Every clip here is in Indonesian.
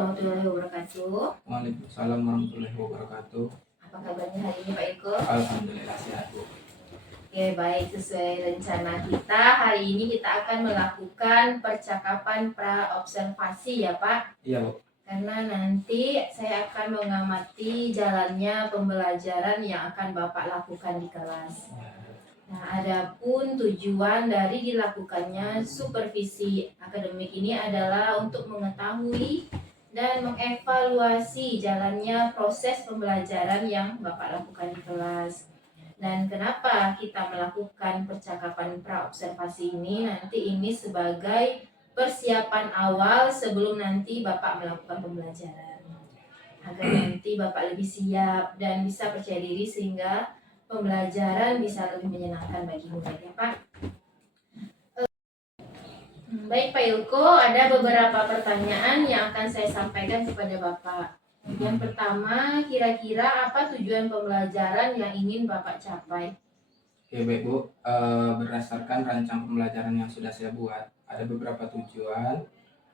warahmatullahi wabarakatuh. Waalaikumsalam warahmatullahi wabarakatuh. Apa kabarnya hari ini Pak Ilko? Alhamdulillah sehat, Bu. Oke, baik, sesuai rencana kita hari ini kita akan melakukan percakapan pra-observasi ya Pak. Iya, Bu. Karena nanti saya akan mengamati jalannya pembelajaran yang akan Bapak lakukan di kelas. Nah, adapun tujuan dari dilakukannya supervisi akademik ini adalah untuk mengetahui dan mengevaluasi jalannya proses pembelajaran yang Bapak lakukan di kelas. Dan kenapa kita melakukan percakapan pra-observasi ini? Nanti ini sebagai persiapan awal sebelum nanti Bapak melakukan pembelajaran. Agar nanti Bapak lebih siap dan bisa percaya diri sehingga pembelajaran bisa lebih menyenangkan bagi murid ya Pak. Baik Pak Ilko, ada beberapa pertanyaan yang akan saya sampaikan kepada Bapak. Yang pertama, kira-kira apa tujuan pembelajaran yang ingin Bapak capai? Oke, baik, Bu. Berdasarkan rancang pembelajaran yang sudah saya buat, ada beberapa tujuan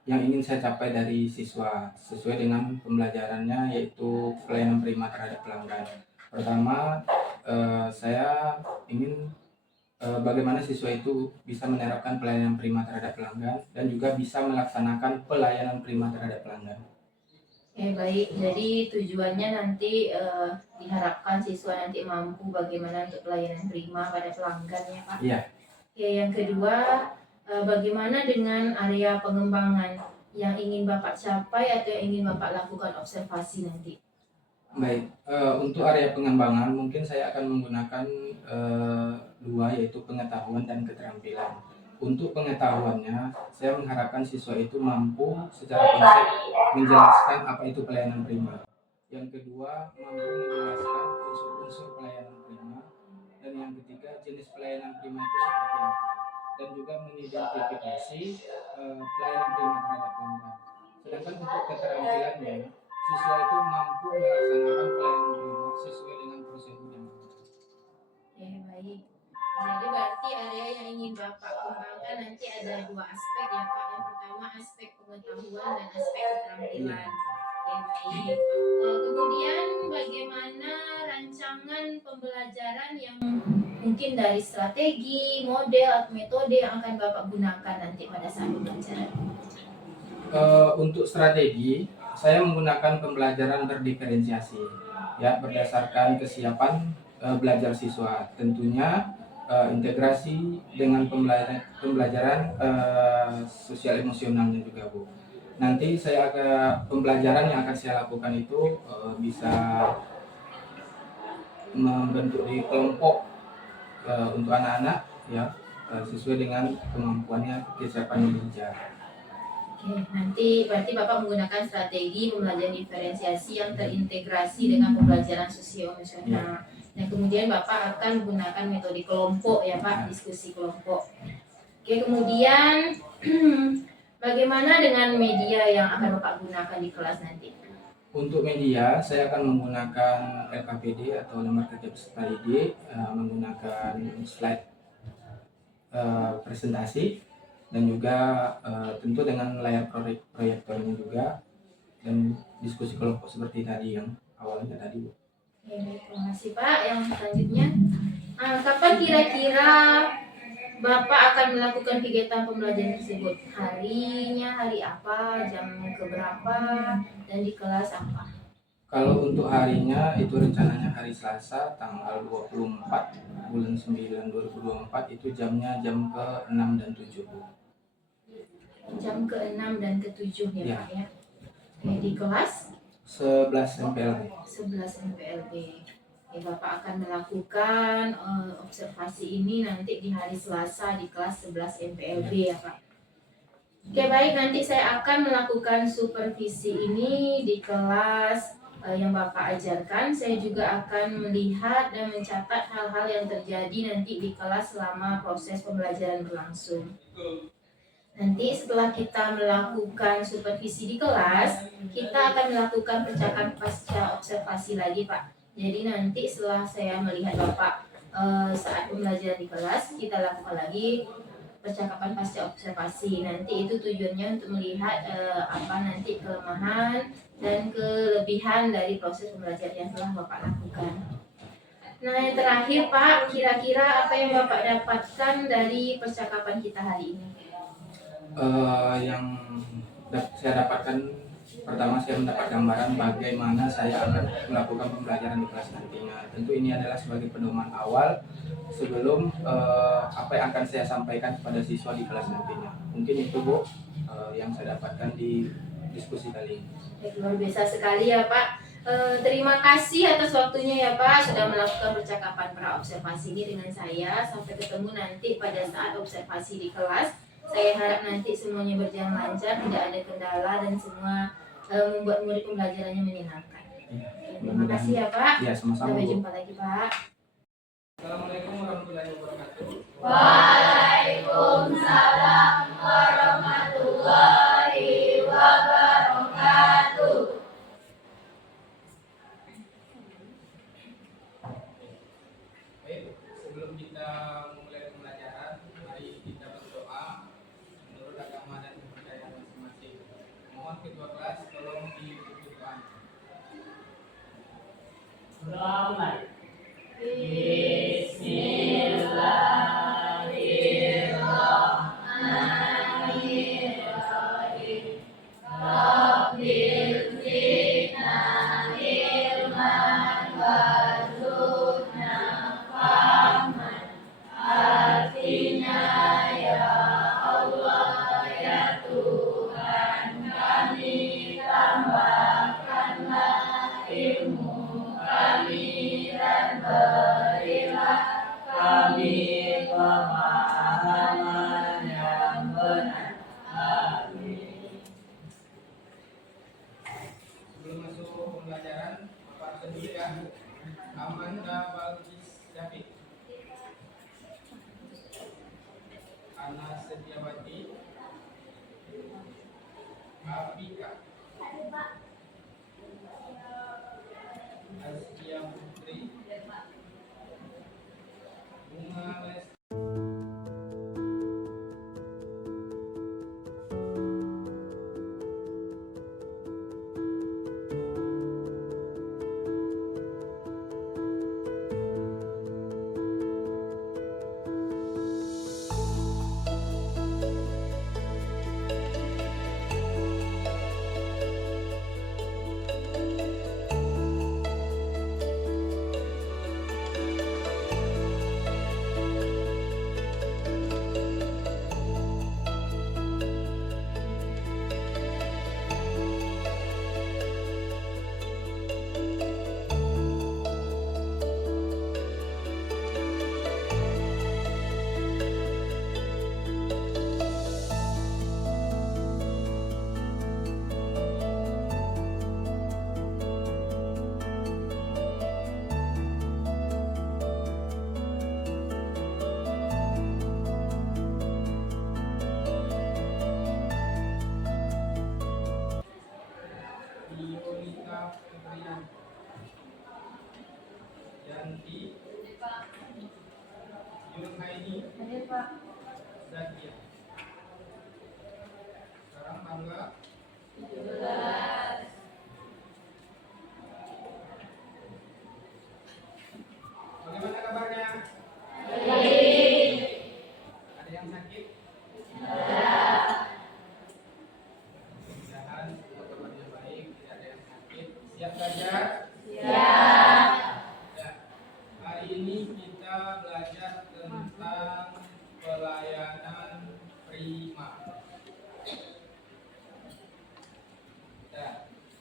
yang ingin saya capai dari siswa sesuai dengan pembelajarannya, yaitu pelayanan prima terhadap pelanggan. Pertama, saya ingin bagaimana siswa itu bisa menerapkan pelayanan prima terhadap pelanggan dan juga bisa melaksanakan pelayanan prima terhadap pelanggan. Oke, baik, jadi tujuannya nanti diharapkan siswa nanti mampu bagaimana untuk pelayanan prima pada pelanggan ya Pak? Iya. Oke, yang kedua, bagaimana dengan area pengembangan yang ingin Bapak capai atau yang ingin Bapak lakukan observasi nanti? Baik, untuk area pengembangan mungkin saya akan menggunakan dua, yaitu pengetahuan dan keterampilan. Untuk pengetahuannya, saya mengharapkan siswa itu mampu secara konsep menjelaskan apa itu pelayanan prima. Yang kedua, mampu menjelaskan unsur-unsur pelayanan prima. Dan yang ketiga, jenis pelayanan prima itu seperti apa. Dan juga mengidentifikasi pelayanan prima terhadap pelanggan. Sedangkan untuk keterampilannya, siswa itu mampu melaksanakan pelayanan prima sesuai dengan prosedur yang ada. Ya, baik. Jadi berarti area yang ingin Bapak kembangkan nanti ada dua aspek ya Pak. Yang pertama aspek pengetahuan dan aspek keterampilan. Ya, baik. Kemudian bagaimana rancangan pembelajaran yang mungkin dari strategi, model, atau metode yang akan Bapak gunakan nanti pada saat pembelajaran? Untuk strategi, saya menggunakan pembelajaran berdiferensiasi, ya, berdasarkan kesiapan belajar siswa. Tentunya integrasi dengan pembelajaran sosial emosionalnya juga, Bu. Nanti pembelajaran yang akan saya lakukan itu bisa membentuk di kelompok untuk anak-anak, ya, sesuai dengan kemampuannya, kesiapannya belajar. Oke, nanti berarti Bapak menggunakan strategi pembelajaran diferensiasi yang terintegrasi dengan pembelajaran sosio-emosional. Dan kemudian Bapak akan menggunakan metode kelompok ya Pak, diskusi kelompok. Oke, kemudian bagaimana dengan media yang akan Bapak gunakan di kelas nanti? Untuk media, saya akan menggunakan LKPD atau lembar kerja peserta didik, menggunakan slide presentasi, dan juga tentu dengan layar proyektornya juga, dan diskusi kelompok seperti tadi yang awalnya tadi, Bu. Oke, terima kasih Pak. Yang selanjutnya, kapan kira-kira Bapak akan melakukan kegiatan pembelajaran tersebut? Harinya, hari apa, jam keberapa, dan di kelas apa? Kalau untuk harinya itu rencananya hari Selasa tanggal 24 bulan 9 2024, itu jamnya jam ke-6 dan 7, Bu. Jam ke-6 dan ke-7 ya, Ya. Pak ya. Oke, di kelas 11 MPLB. 11 MPLB. Oke, Bapak akan melakukan observasi ini nanti di hari Selasa di kelas 11 MPLB ya Pak. Oke, baik, nanti saya akan melakukan supervisi ini di kelas yang Bapak ajarkan. Saya juga akan melihat dan mencatat hal-hal yang terjadi nanti di kelas selama proses pembelajaran berlangsung. Nanti setelah kita melakukan supervisi di kelas, kita akan melakukan percakapan pasca observasi lagi Pak. Jadi nanti setelah saya melihat Bapak saat pembelajaran di kelas, kita lakukan lagi percakapan pasca observasi. Nanti itu tujuannya untuk melihat apa nanti kelemahan dan kelebihan dari proses pembelajaran yang telah Bapak lakukan. Nah, yang terakhir Pak, kira-kira apa yang Bapak dapatkan dari percakapan kita hari ini? Yang saya dapatkan, pertama saya mendapat gambaran bagaimana saya akan melakukan pembelajaran di kelas nantinya. Tentu ini adalah sebagai pedoman awal sebelum apa yang akan saya sampaikan kepada siswa di kelas nantinya. Mungkin itu Bu yang saya dapatkan di diskusi kali ini. Luar biasa sekali ya Pak. Terima kasih atas waktunya ya Pak sudah melakukan percakapan pra observasi ini dengan saya. Sampai ketemu nanti pada saat observasi di kelas. Saya harap nanti semuanya berjalan lancar, tidak ada kendala dan semua membuat murid pembelajarannya menyenangkan. Ya, Terima kasih ya Pak. Ya, sama-sama. Sampai jumpa lagi Pak. Assalamualaikum warahmatullahi wabarakatuh. Waalaikumsalam warahmatullahi wabarakatuh. Baik, sebelum kita memulai pembelajaran, mari kita berdoa menurut agama dan kepercayaan masing-masing. Mohon ketua kelas tolong diikuti doa. Bismillahirrahmanirrahim. Rabbil zidna ilman warzuqna fahman. Artinya ya Allah ya Tuhan kami, tambahkanlah ilmu kami dan berilah kami pemahaman yang benar. Amin. Sebelum masuk pembelajaran, Bapak sendiri ya. Amanda Balkis David, Ana Setiawati, Afika, Askia Putri, Bunga Les. Yolita Febrian, Yanti, Yulhaini, Zakia. Sekarang tanggal 17. Bagaimana kabarnya? Baik. Ada yang sakit? Mudah-mudahan semua kabarnya baik, tidak ada yang sakit. Siap belajar? Siap. Ya. Hari ini kita belajar tentang pelayanan prima. Ya.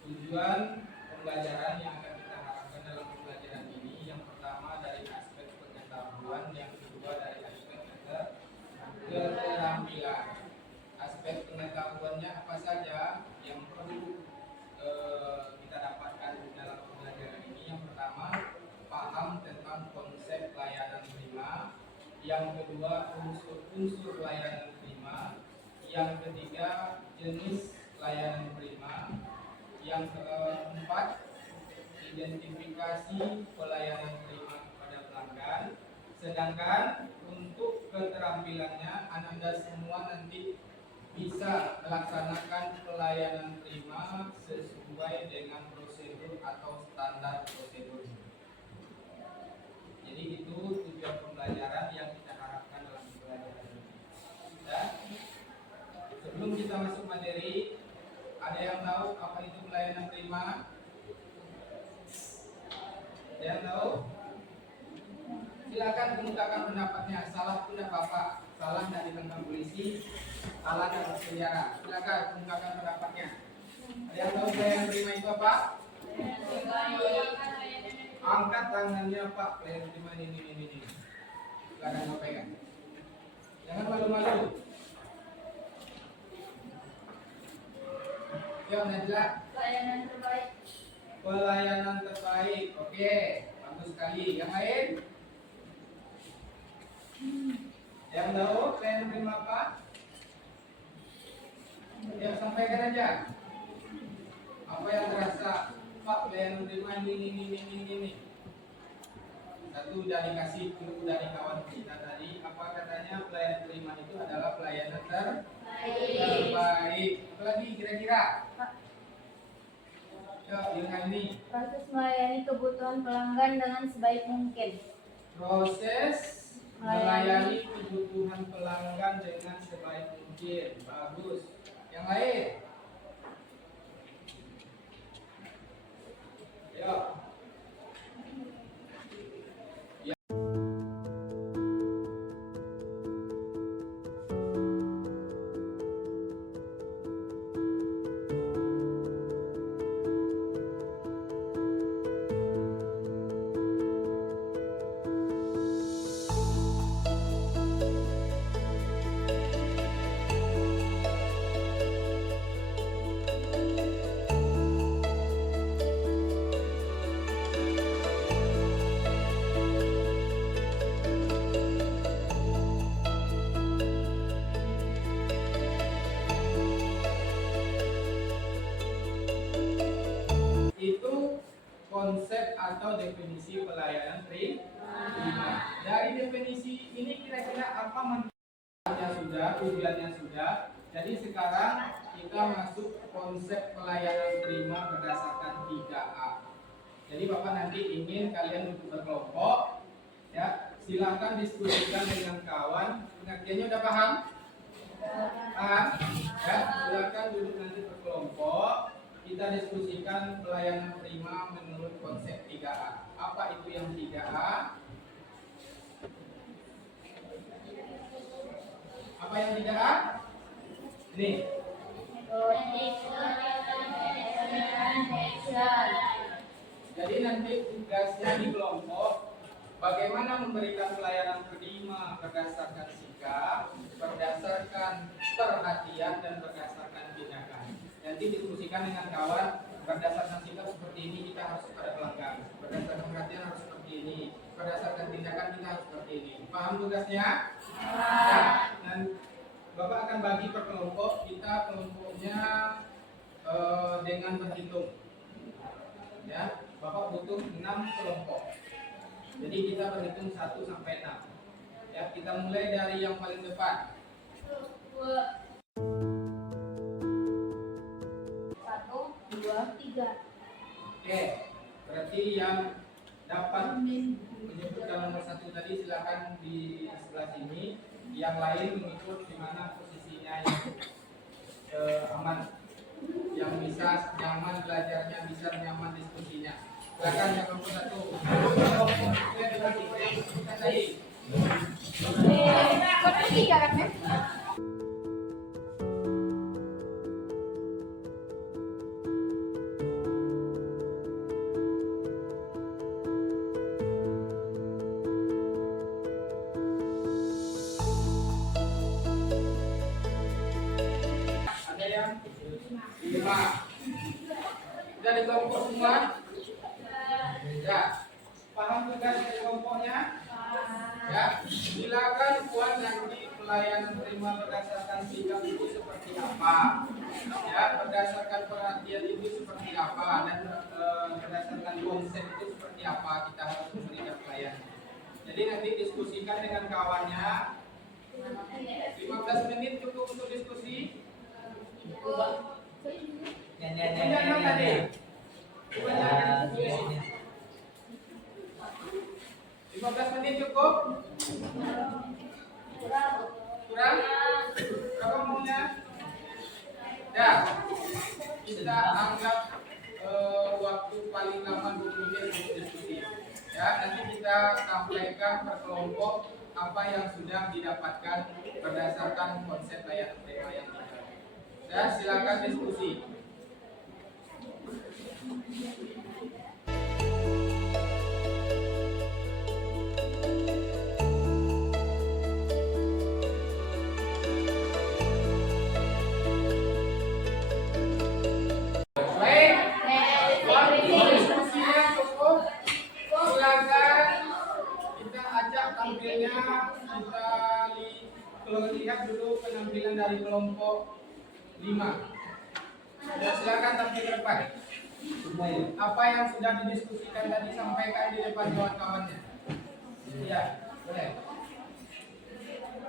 Tujuan pembelajaran yang akan kita harapkan dalam pembelajaran ini, yang pertama dari aspek pengetahuan, yang kedua dari aspek keterampilan. Aspek pengetahuannya apa saja yang perlu kita dapatkan dalam pembelajaran ini? Yang pertama, paham tentang konsep layanan prima. Yang kedua, unsur-unsur layanan prima. Yang ketiga, jenis layanan prima. Yang keempat, identifikasi pelayanan prima kepada pelanggan. Sedangkan untuk keterampilannya, Anda semua nanti bisa melaksanakan pelayanan prima sesuai dengan prosedur atau standar prosedur. Jadi itu tujuan pembelajaran yang kita harapkan dalam pembelajaran ini. Dan sebelum kita masuk materi, ada yang tahu apa itu pelayanan prima? Ada yang tahu? Silakan kemukakan pendapatnya. Salah pun tidak apa-apa. Salah tidak ditangkap polisi, salah tidak berpenjara. Silakan kemukakan pendapatnya. Ada yang tahu pelayanan prima itu apa? Angkat tangannya Pak. Pelayanan prima ini. Silakan sampaikan. Jangan malu-malu. Yuk Najla. Pelayanan terbaik. Pelayanan terbaik. Oke, bagus sekali. Yang lain? Yang tahu pelayanan prima apa? Ya, sampaikan aja. Apa yang terasa? Pak, pelayanan prima ini. Satu udah dikasih clue dari kawan kita tadi. Apa katanya pelayanan prima itu adalah pelayanan terbaik. Apa lagi kira-kira? Ya, yang ini. Proses melayani kebutuhan pelanggan dengan sebaik mungkin. Proses melayani kebutuhan pelanggan dengan sebaik mungkin. Bagus. Yang lain? Yuk. Itu konsep atau definisi pelayanan prima. Dari definisi ini kira-kira apa manfaatnya sudah, tujuannya sudah. Jadi sekarang kita masuk konsep pelayanan prima berdasarkan 3A. Jadi Bapak nanti ingin kalian duduk berkelompok, ya. Silakan diskusikan dengan kawan. Pengertiannya udah paham? Paham? Ya, silakan duduk nanti berkelompok. Kita diskusikan pelayanan prima menurut konsep 3A. Apa itu yang 3A? Apa yang 3A? Ini. Jadi nanti tugasnya di kelompok bagaimana memberikan pelayanan prima berdasarkan sikap, berdasarkan perhatian dan berdasarkan tindakan. Nanti diskusikan dengan kawan berdasarkan sikap seperti ini kita harus kepada pelanggan, berdasarkan perhatian harus seperti ini, berdasarkan tindakan kita harus seperti ini. Paham tugasnya? Nah, dan Bapak akan bagi per kelompok. Kita kelompoknya dengan berhitung. Ya, Bapak butuh 6 kelompok. Jadi kita berhitung 1 sampai 6. Ya, kita mulai dari yang paling depan. 1, 2, 3. Oke, berarti yang dapat menyebutkan nomor 1 tadi silakan di sebelah sini. Yang lain mengikut di mana posisinya yang aman, yang bisa nyaman belajarnya, bisa nyaman diskusinya. Silakan yang nomor 1. Ada yang 5. Sudah di kelompok semua? Ya. Paham tugas dari kelompoknya? Ya. Silakan buat nanti pelayanan prima berdasarkan sikap itu seperti apa? Ya, berdasarkan perhatian itu seperti apa dan berdasarkan konsep itu seperti apa kita harus memberikan pelayanan. Jadi nanti diskusikan dengan kawannya 15 menit cukup untuk diskusi. Jangan tadi. Ya, 15 menit cukup? Kurang? Berapa maunya? Ya, kita anggap waktu paling lama 20 menit untuk diskusi. Ya, nanti kita sampaikan per kelompok apa yang sudah didapatkan berdasarkan konsep layanan prima yang kita. Dan silakan diskusi. Baik, waktu diskusinya cukup. Silakan kita ajak tampilnya. Kita lihat dulu penampilan dari kelompok 5. Ya, silakan tampil ke depan. Apa yang sudah didiskusikan tadi sampaikan di depan kawan-kawannya. Iya, boleh.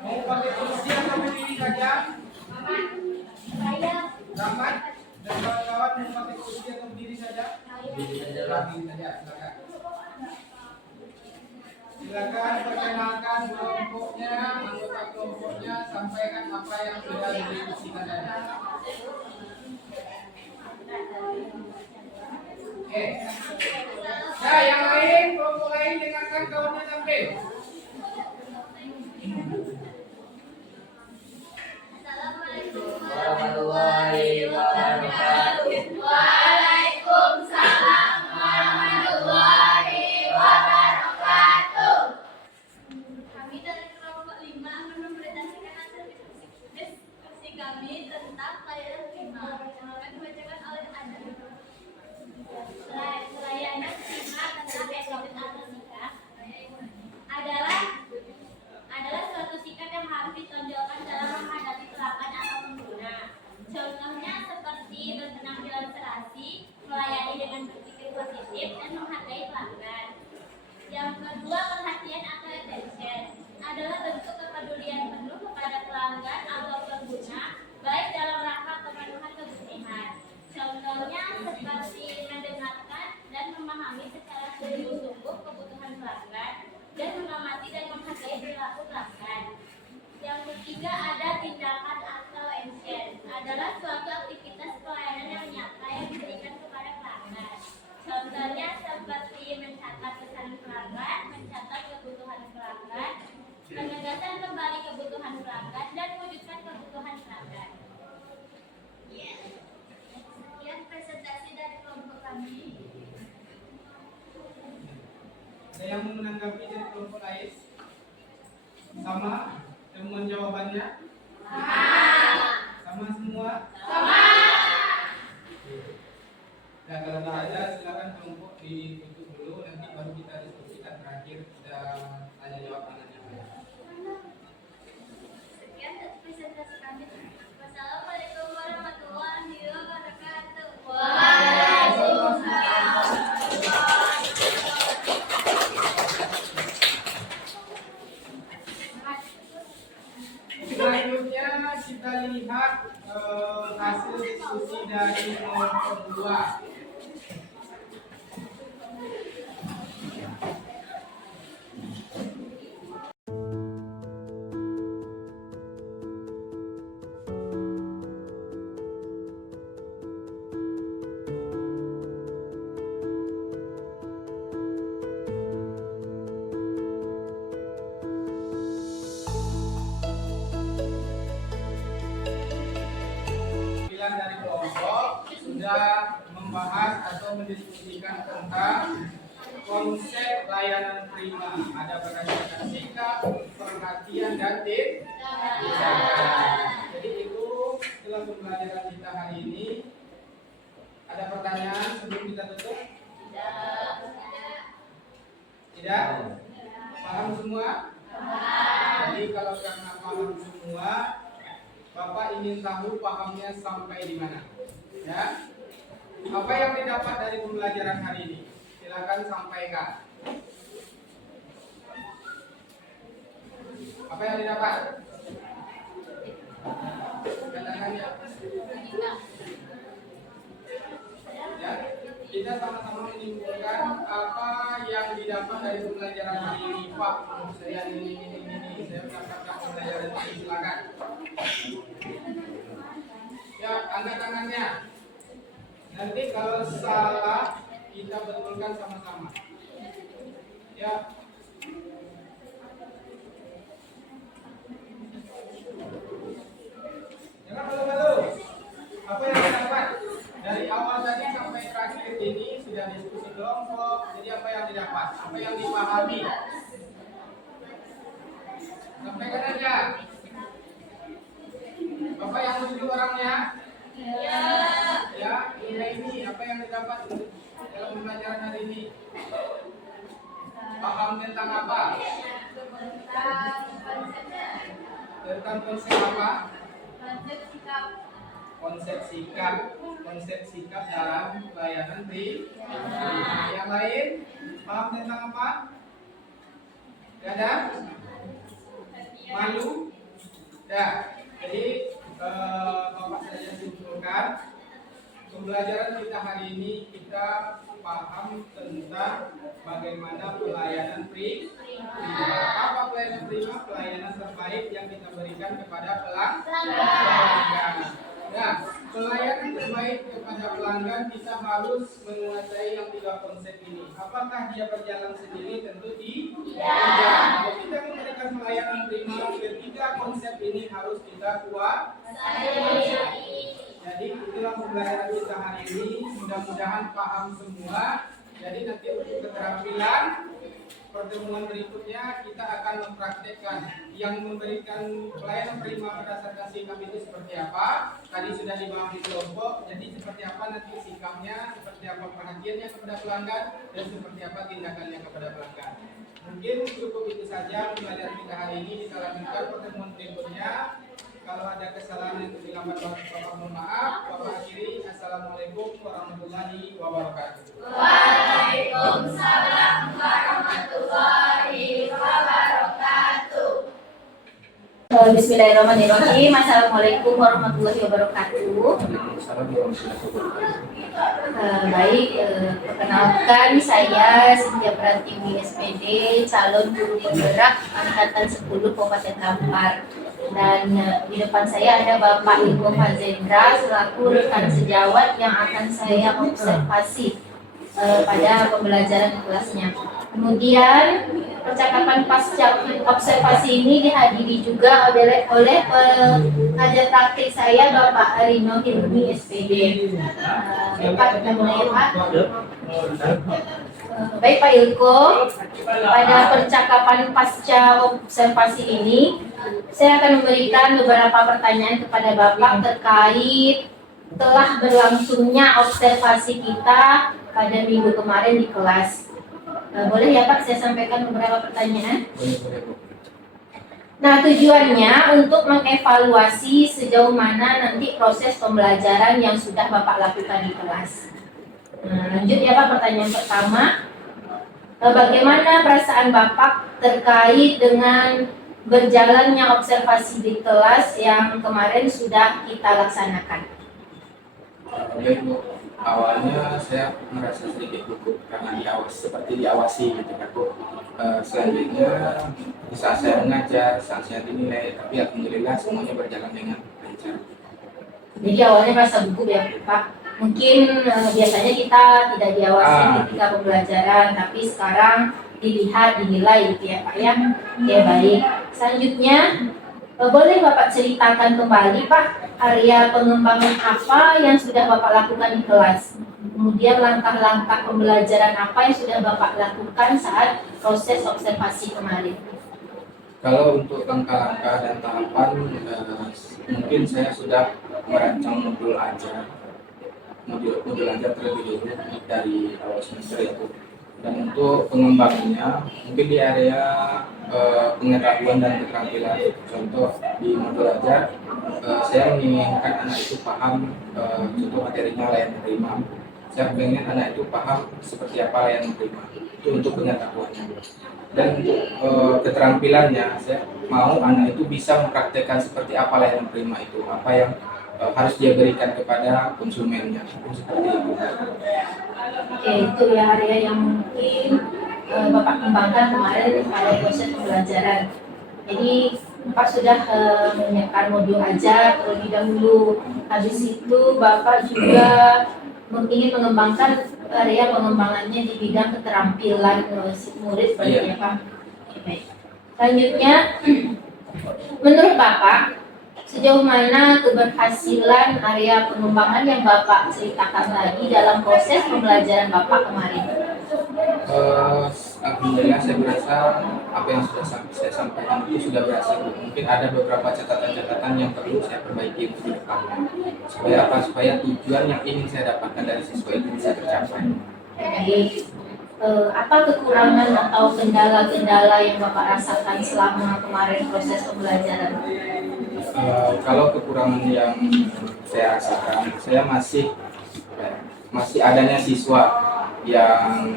Mau pakai kursi atau berdiri saja? Rahmat dan kawan-kawan mau pakai kursi atau berdiri saja? Berdiri saja, silakan. Silakan perkenalkan kelompoknya, anggota kelompoknya, sampaikan apa yang sudah didiskusikan tadi. Oke. Nah, yang lain, kelompok lain dengarkan kawannya tampil. Assalamualaikum warahmatullahi wabarakatuh. Waalaikumsalam warahmatullahi wabarakatuh. Kami dari kelompok 5 akan mempresentasikan hasil diskusi kami tentang layanan prima yang akan dibacakan oleh Anda. Layanan prima tentang etiket atau sikap adalah suatu sikap yang harus ditonjolkan dalam menghadapi pelanggan atau pengguna. Contohnya seperti berpenampilan serasi, melayani dengan berpikir positif, dan menghargai pelanggan. Yang kedua, perhatian atau attention adalah bentuk kepedulian penuh kepada pelanggan atau pengguna, baik dalam rangka pemenuhan kebutuhan. Contohnya seperti mendengarkan dan memahami secara sungguh-sungguh kebutuhan pelanggan dan mengamati dan menghargai perilaku pelanggan. Yang ketiga, ada tindakan atau action adalah suatu aktivitas pelayanan yang nyata yang diberikan kepada pelanggan. Contohnya seperti mencatat pesan pelanggan, mencatat kebutuhan pelanggan, penegasan kembali kebutuhan pelanggan, dan mewujudkan kebutuhan pelanggan. Sekian presentasi dari kelompok kami. Ada yang mau menanggapi dari kelompok lain? Sama? Temuan jawabannya? Sama semua? Nah, kalau tidak ada, silakan kelompok ditutup dulu, nanti baru kita diskusikan terakhir, kita tanya jawab dengan yang lain. Sekian presentasi kami. Wassalamualaikum warahmatullahi wabarakatuh. Selanjutnya kita lihat hasil diskusi dari kelompok 2. Dari kelompok sudah membahas atau mendiskusikan tentang konsep layanan prima. Ada berdasarkan sikap, perhatian, dan tindakan. Jadi itu setelah pembelajaran kita hari ini. Ada pertanyaan sebelum kita tutup? Tidak? Paham semua? Jadi kalau karena paham semua, Bapak ingin tahu pahamnya sampai di mana? Ya. Apa yang didapat dari pembelajaran hari ini? Silakan sampaikan. Apa yang didapat? yang didapat dari pembelajaran hari ini, Pak? Saya ini, saya mendapatkan pembelajaran ini, silakan. Ya, angkat tangannya. Nanti kalau salah kita betulkan sama-sama. Ya. Jangan malu-malu. Apa yang didapat dari awal tadi sampai terakhir ini sudah diskusi kelompok. Jadi apa yang didapat? Apa yang dipahami? Sampaikan aja. Bapak yang menunjuk orangnya? Ya. Ya, ini apa yang didapat dalam pembelajaran hari ini? Paham tentang apa? Tentang konsep apa? Konsep sikap dalam pelayanan di yang lain. Paham tentang apa? Gak ada? Malu? Ya. Jadi Bapak saja simpulkan pembelajaran kita hari ini kita paham tentang bagaimana pelayanan prima. Apa pelayanan prima? Pelayanan terbaik yang kita berikan kepada pelanggan. Nah, pelayanan terbaik kepada pelanggan kita harus menguasai yang 3 konsep ini. Apakah dia berjalan sendiri? Tentu tidak. Kalau kita memberikan pelayanan prima, ketiga konsep ini harus kita kuasai. Jadi itulah pembelajaran kita hari ini. Mudah-mudahan paham semua. Jadi nanti untuk keterampilan pertemuan berikutnya kita akan mempraktekkan yang memberikan pelayanan prima berdasarkan sikap itu seperti apa. Tadi sudah dibahas di kelompok. Jadi seperti apa nanti sikapnya, seperti apa perhatiannya kepada pelanggan, dan seperti apa tindakannya kepada pelanggan. Mungkin cukup itu saja pembelajaran kita hari ini. Kita lanjutkan pertemuan berikutnya. Kalau ada kesalahan yang terlambat, Bapak mohon maaf. Bapak akhiri. Assalamualaikum warahmatullahi wabarakatuh. Waalaikumsalam warahmatullahi wabarakatuh. Bismillahirrahmanirrahim. Assalamualaikum warahmatullahi wabarakatuh. Baik, perkenalkan saya Cynthia Pratiwi SPD, calon guru penggerak angkatan 10 Kabupaten Kampar. Dan di depan saya ada Bapak Ilko Fazendra selaku rekan sejawat yang akan saya observasi pada pembelajaran kelasnya. Kemudian percakapan pasca observasi ini dihadiri juga oleh pengajar praktik saya Bapak Arino Hilmi SPD. Bapak namanya Pak. Baik Pak Ilko, pada percakapan pasca observasi ini saya akan memberikan beberapa pertanyaan kepada Bapak terkait telah berlangsungnya observasi kita pada minggu kemarin di kelas. Boleh ya Pak saya sampaikan beberapa pertanyaan? Nah, tujuannya untuk mengevaluasi sejauh mana nanti proses pembelajaran yang sudah Bapak lakukan di kelas. Nah, lanjut ya Pak, pertanyaan pertama. Bagaimana perasaan Bapak terkait dengan berjalannya observasi di kelas yang kemarin sudah kita laksanakan? Baik Bu, awalnya saya merasa sedikit gugup karena seperti diawasi gitu kan Bu. Selanjutnya saat saya mengajar, saat saya dinilai, tapi alhamdulillah semuanya berjalan dengan lancar. Jadi awalnya merasa gugup ya Pak? Mungkin biasanya kita tidak diawasi ketika pembelajaran, tapi sekarang dilihat, dinilai gitu ya Pak ya. Ya baik. Selanjutnya boleh Bapak ceritakan kembali Pak area pengembangan apa yang sudah Bapak lakukan di kelas. Kemudian langkah-langkah pembelajaran apa yang sudah Bapak lakukan saat proses observasi kemarin. Kalau untuk langkah-langkah dan tahapan, mungkin saya sudah merancang modul ajar terlebih dulu dari awal semester ya Bu. Dan untuk pengembangannya mungkin di area pengetahuan dan keterampilan. Contoh di modul ajar saya menginginkan anak itu paham contoh materinya layanan prima. Saya pengen anak itu paham seperti apa layanan prima. Itu untuk pengetahuannya. Dan keterampilannya saya mau anak itu bisa mempraktekkan seperti apa layanan prima itu, apa yang harus dia berikan kepada konsumennya, seperti itu. Oke, itu ya area yang mungkin Bapak kembangkan kemarin pada proses pembelajaran. Jadi Bapak sudah menyiapkan modul ajar terlebih dahulu. Habis itu Bapak juga ingin mengembangkan area pengembangannya di bidang keterampilan murid berarti ya Pak. Oke, baik. Selanjutnya, menurut Bapak sejauh mana keberhasilan area pengembangan yang Bapak ceritakan tadi dalam proses pembelajaran Bapak kemarin? Alhamdulillah saya merasa apa yang sudah saya sampaikan itu sudah berhasil. Mungkin ada beberapa catatan-catatan yang perlu saya perbaiki untuk depannya. Supaya apa? Supaya tujuan yang ingin saya dapatkan dari siswa itu bisa tercapai. Baik. Apa kekurangan atau kendala-kendala yang Bapak rasakan selama kemarin proses pembelajaran? Kalau kekurangan yang saya rasakan, saya masih adanya siswa yang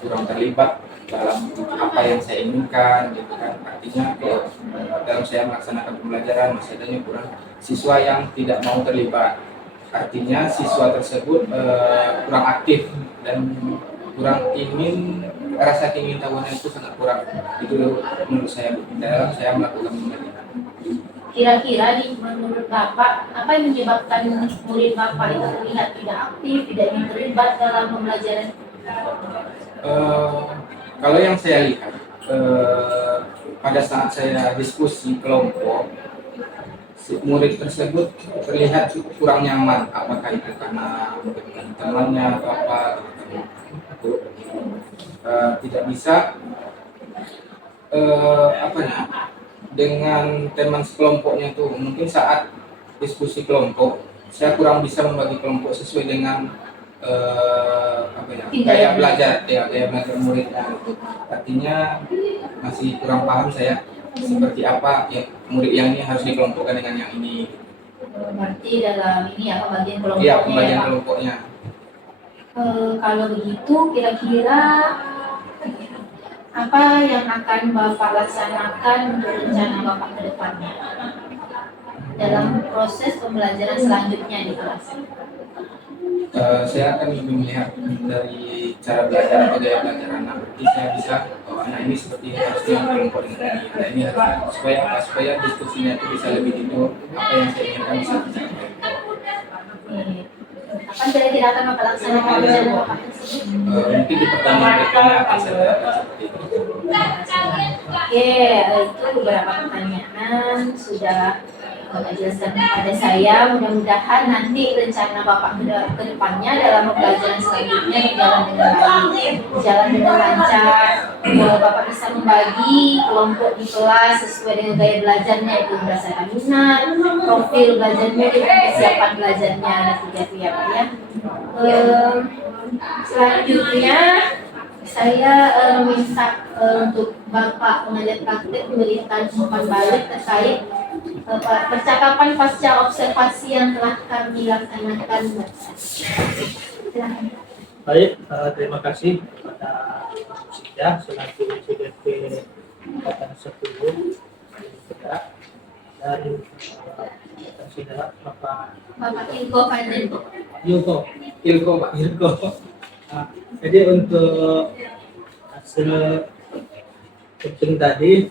kurang terlibat dalam apa yang saya inginkan, gitu kan. Artinya dalam saya melaksanakan pembelajaran masih adanya kurang siswa yang tidak mau terlibat. Artinya siswa tersebut kurang aktif dan kurang rasa keingintahuannya itu sangat kurang. Itu menurut saya dalam saya melakukan pembelajaran. Kira-kira menurut Bapak, apa yang menyebabkan murid Bapak itu terlihat tidak aktif, tidak ingin terlibat dalam pembelajaran? Kalau yang saya lihat, pada saat saya diskusi kelompok, si murid tersebut terlihat kurang nyaman. Apakah itu karena mungkin temannya atau apa? Gitu. Tidak bisa dengan teman sekelompoknya itu. Mungkin saat diskusi kelompok saya kurang bisa membagi kelompok sesuai dengan gaya belajar muridnya gitu. Artinya masih kurang paham saya seperti apa ya murid yang ini harus dikelompokkan dengan yang ini. Berarti dalam ini ya pembagian kelompoknya. Iya, pembagian kelompoknya. Kalau begitu kira-kira apa yang akan Bapak laksanakan untuk rencana Bapak ke depannya dalam proses pembelajaran selanjutnya di kelas? Saya akan lebih melihat dari cara belajar atau gaya belajar anak. Berarti saya bisa, anak ini seperti harus kelompok dengan ini. Nah, ini harus supaya diskusinya itu bisa lebih hidup. Apa yang saya inginkan bisa tercapai. Kapan kira-kira akan Bapak laksanakan rencana Bapak tersebut? Mungkin di pertemuan berikutnya akan saya lakukan seperti itu. Oke, itu beberapa pertanyaan sudah Bapak jelaskan kepada saya. Mudah-mudahan nanti rencana Bapak ke depannya dalam pembelajaran selanjutnya berjalan dengan baik, berjalan dengan lancar. Bapak bisa membagi kelompok di kelas sesuai dengan gaya belajarnya, itu berdasarkan minat, profil belajarnya, dan kesiapan belajarnya. Nanti ya Pak ya. Selanjutnya saya minta untuk Bapak pengajar praktik memberikan umpan balik terkait percakapan pasca observasi yang telah kami laksanakan. Baik, terima kasih kepada Sida selaku CDP Angkatan 10 dan Sida Bapak Ilko Fadil. Ilko Pak Ilko. Nah, jadi untuk hasil penting tadi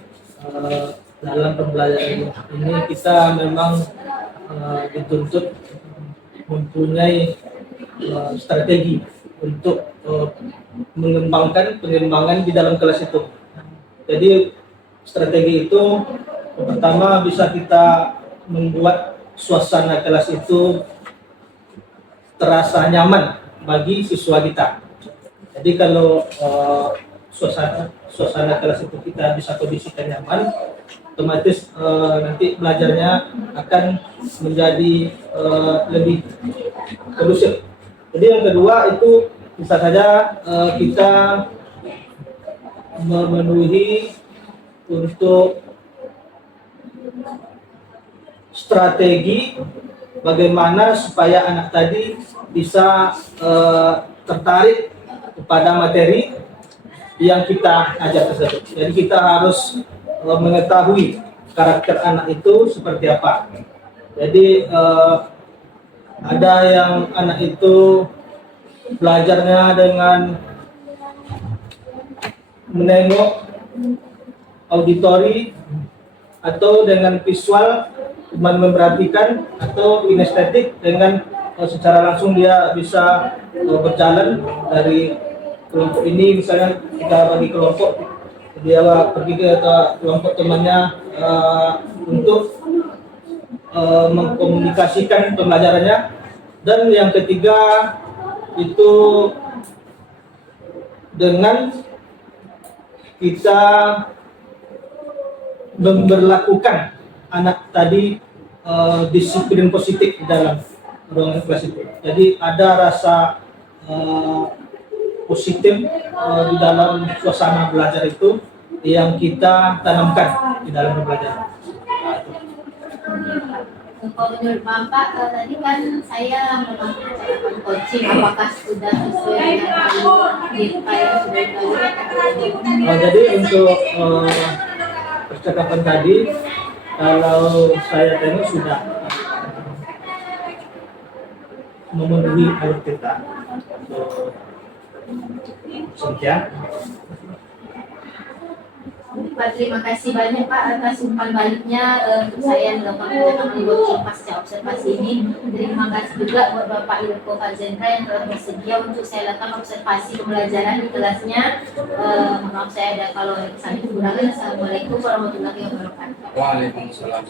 dalam pembelajaran ini kita memang dituntut mempunyai strategi untuk mengembangkan pengembangan di dalam kelas itu. Jadi strategi itu pertama bisa kita membuat suasana kelas itu terasa nyaman bagi siswa kita. Jadi kalau suasana kelas itu kita bisa kondisikan nyaman, otomatis nanti belajarnya akan menjadi lebih kondusif. Jadi yang kedua itu bisa saja kita memenuhi untuk strategi bagaimana supaya anak tadi bisa tertarik kepada materi yang kita ajar tersebut. Jadi kita harus mengetahui karakter anak itu seperti apa. Jadi ada yang anak itu belajarnya dengan menengok auditori atau dengan visual cuma memperhatikan, atau kinestetik dengan secara langsung dia bisa berjalan dari kelompok ini. Misalnya kita bagi kelompok, dia pergi ke kelompok temannya untuk mengkomunikasikan pembelajarannya. Dan yang ketiga itu dengan kita memberlakukan anak tadi disiplin positif di dalam ruangan kelas itu. Jadi ada rasa positif di dalam suasana belajar itu yang kita tanamkan di dalam belajar. Kalau menurut Bapak, tadi kan saya melakukan coaching, apakah sudah sesuai dengan apa yang sudah dilakukan? Jadi untuk percakapan tadi, kalau saya tengok sudah memenuhi alur kita. Sekian. Pak, terima kasih banyak Pak atas umpan baliknya untuk saya melakukan coaching pasca observasi ini. Terima kasih juga buat Bapak Ilko Fazendra yang telah bersedia untuk saya lakukan observasi pembelajaran di kelasnya. Maaf saya ada kalau kesalahan kekurangan. Assalamualaikum warahmatullahi wabarakatuh. Waalaikumsalam.